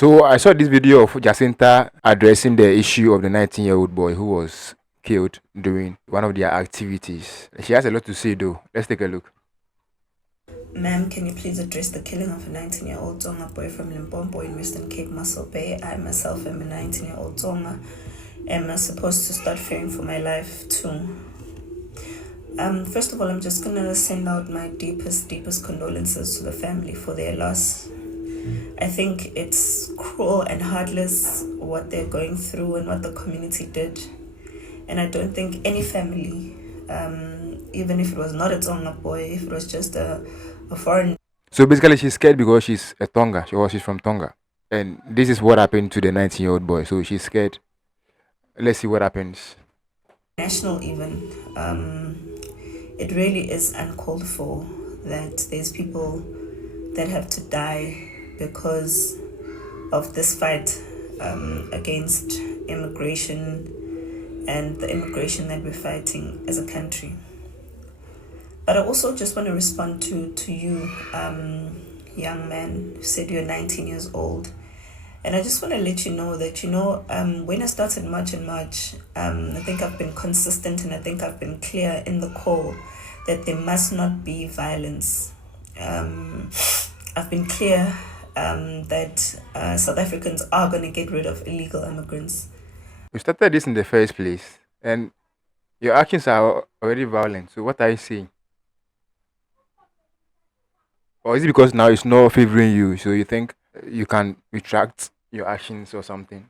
So I saw this video of Jacinta addressing the issue of the 19-year-old boy who was killed during one of their activities. She has a lot to say though. Let's take a look. Ma'am, can you please address the killing of a 19-year-old Tsonga boy from Limpopo in Western Cape, Muscle Bay? I myself am a 19-year-old Tsonga. Am I supposed to start fearing for my life too? First of all, I'm just gonna send out my deepest condolences to the family for their loss. I think it's cruel and heartless what they're going through and what the community did. And I don't think any family, even if it was not a Tsonga boy, if it was just a foreign. So basically, she's scared because she's a Tonga. She's from Tonga. And this is what happened to the 19-year-old boy. So she's scared. Let's see what happens. National even. It really is uncalled for that there's people that have to die because of this fight against immigration and the immigration that we're fighting as a country. But I also just want to respond to you, young man, who said you're 19 years old. And I just want to let you know that, when I started March and March, I think I've been consistent and I think I've been clear in the call that there must not be violence. I've been clear that South Africans are going to get rid of illegal immigrants. You started this in the first place, and your actions are already violent. So what are you saying? Or is it because now it's not favoring you, so you think you can retract your actions or something?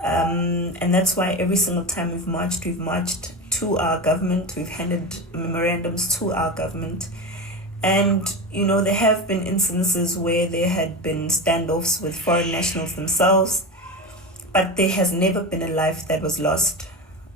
And that's why every single time we've marched to our government, we've handed memorandums to our government. And, there have been instances where there had been standoffs with foreign nationals themselves, but there has never been a life that was lost.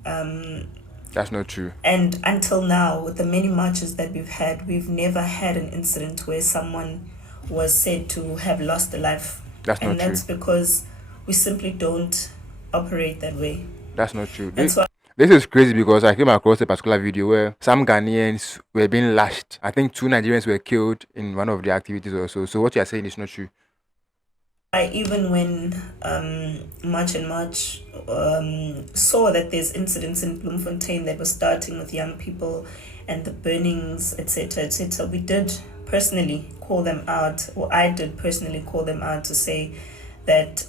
That's not true. And until now, with the many marches that we've had, we've never had an incident where someone was said to have lost a life. That's not and true. that's because we simply don't operate that way. That's not true. That's why This is crazy because I came across a particular video where some Ghanaians were being lashed. I think 2 Nigerians were killed in one of the activities or so. So what you are saying is not true. even when March and March saw that there's incidents in Bloemfontein that were starting with young people and the burnings, etc., we did personally call them out, or I did personally call them out to say that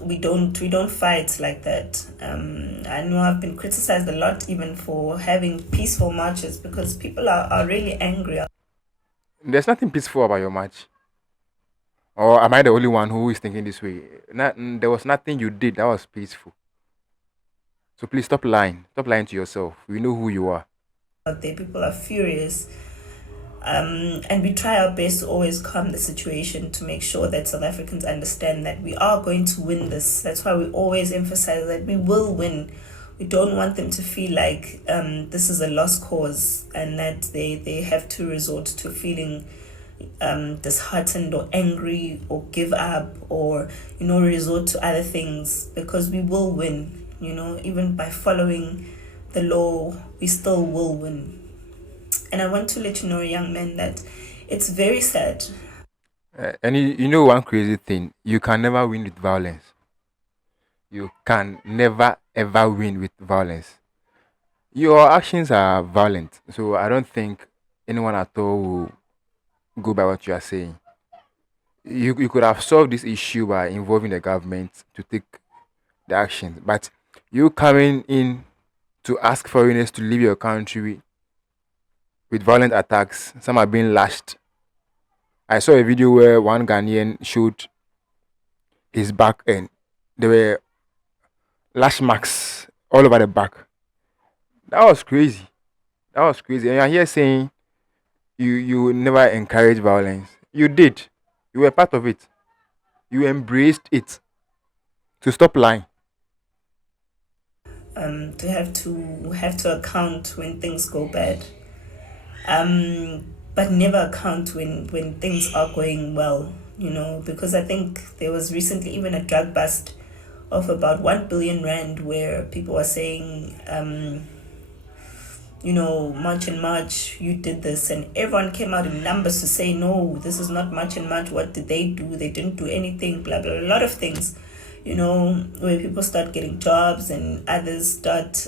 we don't fight like that. I know I've been criticized a lot even for having peaceful marches because people are really angry. There's nothing peaceful about your march. Or am I the only one who is thinking this way? There was nothing you did that was peaceful. So please stop lying. Stop lying to yourself. We know who you are. Out there, people are furious. And we try our best to always calm the situation to make sure that South Africans understand that we are going to win this. That's why we always emphasize that we will win. We don't want them to feel like this is a lost cause and that they have to resort to feeling disheartened or angry or give up or resort to other things, because we will win. Even by following the law, we still will win. And I want to let you know, young man, that it's very sad. And you know one crazy thing, you can never win with violence. You can never ever win with violence. Your actions are violent, so I don't think anyone at all will go by what you are saying. You could have solved this issue by involving the government to take the actions, but you coming in to ask foreigners to leave your country with violent attacks. Some are being lashed. I saw a video where one Ghanaian showed his back and there were lash marks all over the back. That was crazy. That was crazy. And you're here saying you never encourage violence. You did. You were part of it. You embraced it. So stop lying. To have to account when things go bad. But never account when things are going well, because I think there was recently even a drug bust of about 1 billion rand where people are saying March and March, you did this, and everyone came out in numbers to say, no, this is not March and March. What did they do? They didn't do anything, blah, blah, blah. A lot of things, where people start getting jobs and others start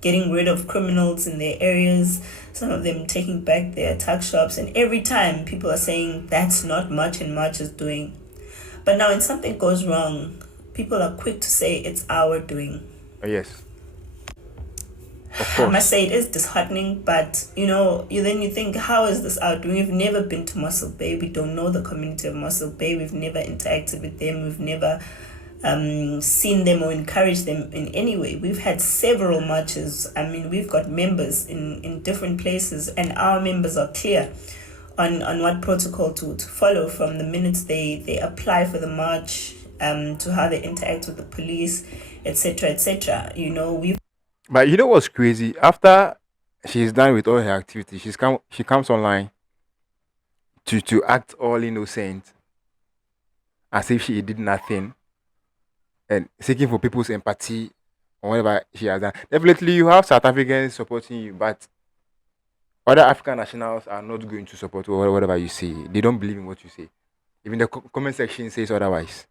getting rid of criminals in their areas, some of them taking back their tuck shops, and every time people are saying that's not March and March is doing. But now when something goes wrong, people are quick to say it's our doing. Yes, of I must course. say it is disheartening, but you think, how is this out? We've never been to Mossel Bay. We don't know the community of Mossel Bay. We've never interacted with them. We've never seen them or encouraged them in any way. We've had several marches. I mean, we've got members in different places, and our members are clear on what protocol to follow from the minute they apply for the march, to how they interact with the police, etc., etc. We've But you know what's crazy? After she's done with all her activities, she comes online to act all innocent, as if she did nothing, and seeking for people's empathy on whatever she has done. Definitely, you have South Africans supporting you, but other African nationals are not going to support whatever you say. They don't believe in what you say. Even the comment section says otherwise.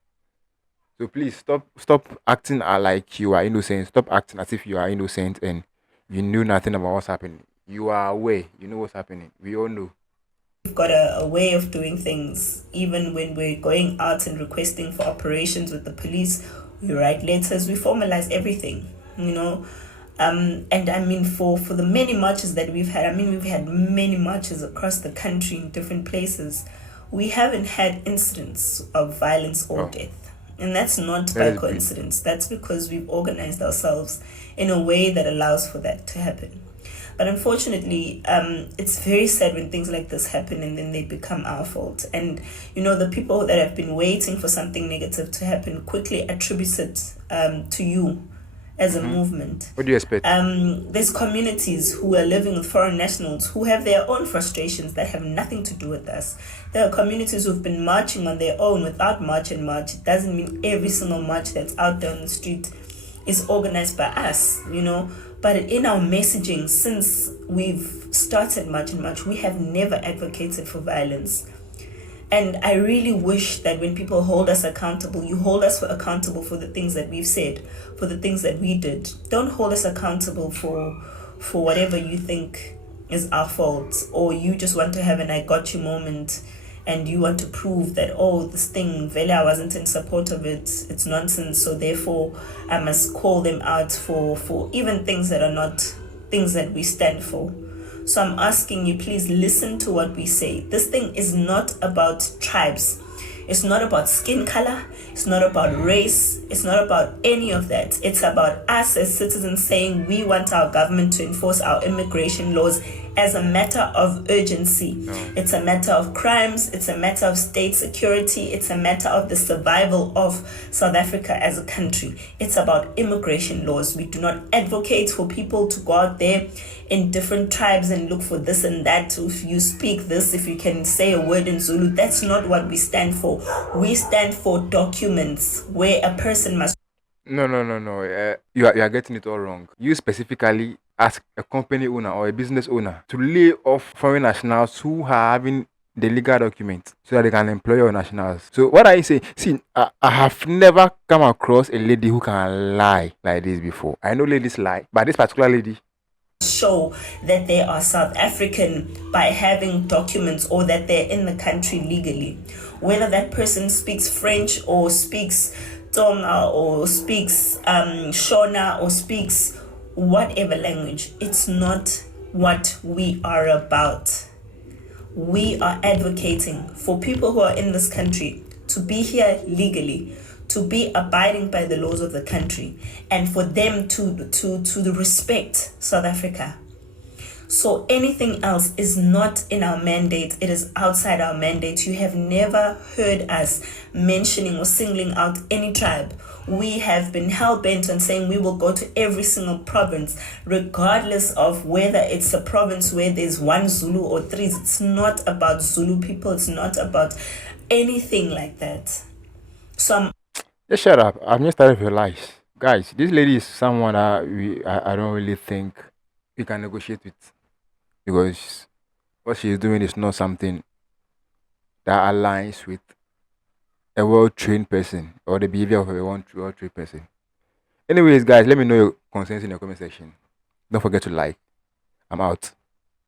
So please stop acting like you are innocent. Stop acting as if you are innocent and you knew nothing about what's happening. You are aware. You know what's happening. We all know. got a way of doing things. Even when we're going out and requesting for operations with the police, we write letters, we formalize everything, and I mean, for the many marches that we've had, I mean, we've had many marches across the country in different places. We haven't had incidents of violence or Oh, death. And that's not that by is good. coincidence. That's because we've organized ourselves in a way that allows for that to happen. But unfortunately, it's very sad when things like this happen and then they become our fault. And the people that have been waiting for something negative to happen quickly attribute it to you as a Hmm. movement. What do you expect? There's communities who are living with foreign nationals who have their own frustrations that have nothing to do with us. There are communities who've been marching on their own without March and March. It doesn't mean every single march that's out there on the street is organized by us. But in our messaging, since we've started March and March, we have never advocated for violence. And I really wish that when people hold us accountable, you hold us accountable for the things that we've said, for the things that we did. Don't hold us accountable for whatever you think is our fault, or you just want to have an I got you moment and you want to prove that, oh, this thing, Vele, I wasn't in support of it, it's nonsense, so therefore I must call them out for even things that are not things that we stand for. So I'm asking you, please listen to what we say. This thing is not about tribes. It's not about skin color. It's not about race. It's not about any of that. It's about us as citizens saying we want our government to enforce our immigration laws as a matter of urgency. No. It's a matter of crimes. It's a matter of state security. It's a matter of the survival of South Africa as a country. It's about immigration laws. We do not advocate for people to go out there in different tribes and look for this and that. If you speak this, if you can say a word in Zulu, that's not what we stand for. We stand for documents where a person must No, no, no, no. You are getting it all wrong. You specifically ask a company owner or a business owner to lay off foreign nationals who are having the legal documents so that they can employ your nationals. So what I say, see, I have never come across a lady who can lie like this before. I know ladies lie, but this particular lady, show that they are South African by having documents or that they're in the country legally. Whether that person speaks French or speaks Tonga or speaks Shona or speaks whatever language, it's not what we are about. We are advocating for people who are in this country to be here legally, to be abiding by the laws of the country, and for them to respect South Africa. So anything else is not in our mandate. It is outside our mandate. You have never heard us mentioning or singling out any tribe. We have been hell-bent on saying we will go to every single province, regardless of whether it's a province where there's one Zulu or three. It's not about Zulu people. It's not about anything like that. So I'm just shut up. I've just started with your lies. Guys, this lady is someone that I don't really think we can negotiate with, because what she's doing is not something that aligns with a well-trained person or the behavior of a well-trained person. Anyways, guys, let me know your concerns in the comment section. Don't forget to like. I'm out.